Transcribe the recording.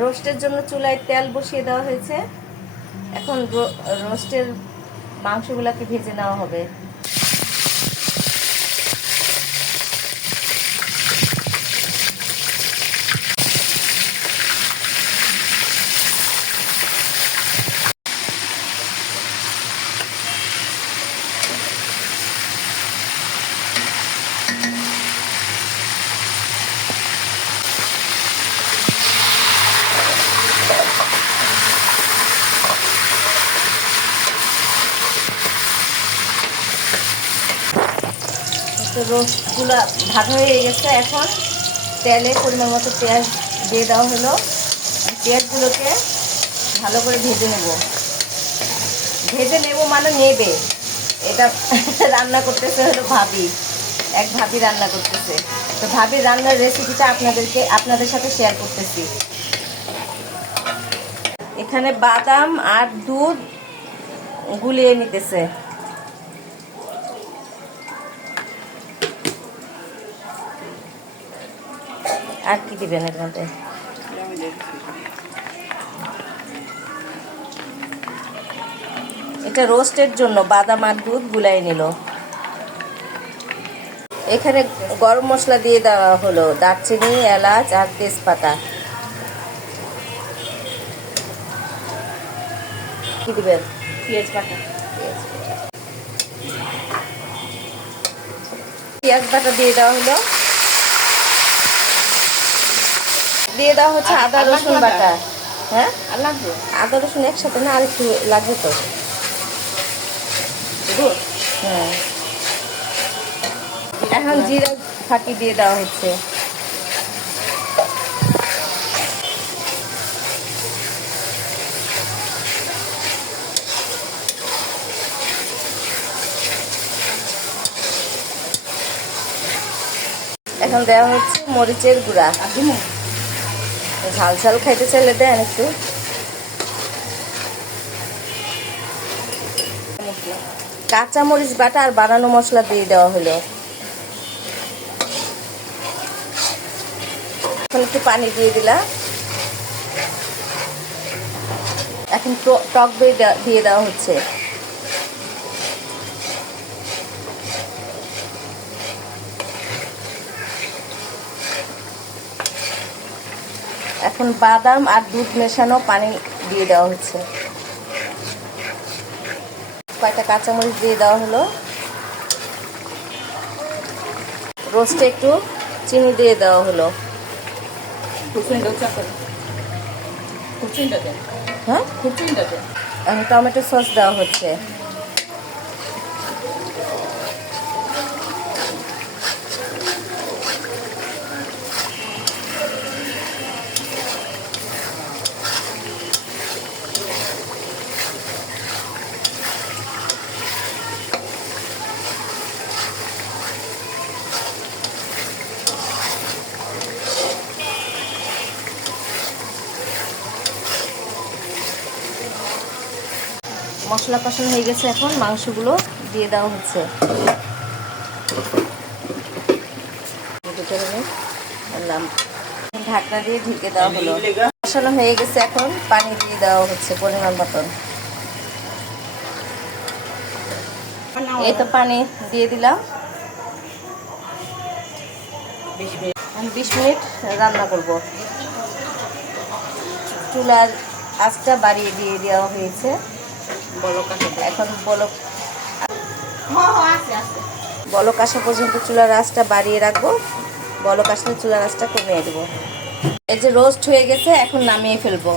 রোস্টের জন্য চুলায় তেল বসিয়ে দেওয়া হয়েছে। এখন রোস্টের মাংসগুলোকে ভেজে নেওয়া হবে। রোস্টগুলো ভাজা হয়ে গেছে। এখন তেলে পরিমাণ মতো পেঁয়াজ দিয়ে দেওয়া হলো। পেঁয়াজগুলোকে ভালো করে ভেজে নেব মানে নেবে। এটা রান্না করতেছে হলো ভাবি, এক ভাবি রান্না করতেছে। তো ভাবির রান্নার রেসিপিটা আপনাদের সাথে শেয়ার করতেছি। এখানে বাদাম আর দুধ গুলিয়ে নিতেছে। আর কি দিবেন এর মধ্যে? এটা রোস্টের জন্য বাদাম আর দুধ গুলাই নিল। এখানে গরম মশলা দিয়ে দেওয়া হলো, দারচিনি, এলাচ আর তেজপাতা। কি দিবেন? পেঁয়াজ বাটা দিয়ে দেওয়া হলো। দিয়ে দেওয়া হচ্ছে আদা রসুন বাটা। হ্যাঁ, আদা রসুন একসাথে না, আর একটু লাগবে তো। হ্যাঁ, এখন জিরা ফাঁকি দিয়ে দেওয়া হচ্ছে। এখন দেওয়া হচ্ছে মরিচের গুঁড়া। ঝাল ঝাল খাইতে চাইলে দেন একটু। কাঁচা মরিচ বাটা আর বানানো মশলা দিয়ে দেওয়া হলো। এখন একটু পানি দিয়ে দিলাম। এখন টক দই দিয়ে দেওয়া হচ্ছে। এখন বাদাম আর দুধ মেশানো পানি দিয়ে দেওয়া হচ্ছে। কয়েকটা কাঁচামরিচ দিয়ে দেওয়া হলো। রোস্টে একটু চিনি দিয়ে দেওয়া হলো। হ্যাঁ, এখন টমেটো সস দেওয়া হচ্ছে। মশলা কষানো হয়ে গেছে। এখন মাংসগুলো দিয়ে দেওয়া হচ্ছে। ঢাকনা দিয়ে ঢেকে দেওয়া হলো। কষানো হয়ে গেছে। এখন পানি দিয়ে দেওয়া হচ্ছে পরিমাণ মতন। এই তো পানি দিয়ে দিলাম। 20 মিনিট রান্না করব। চুলার আঁচটা বাড়িয়ে দিয়ে দেওয়া হয়েছে। এখন বলক আসা পর্যন্ত চুলার আঁচটা বাড়িয়ে রাখবো। বলক আসলে চুলার আঁচটা কমিয়ে দেবো। এই যে রোস্ট হয়ে গেছে, এখন নামিয়ে ফেলবো।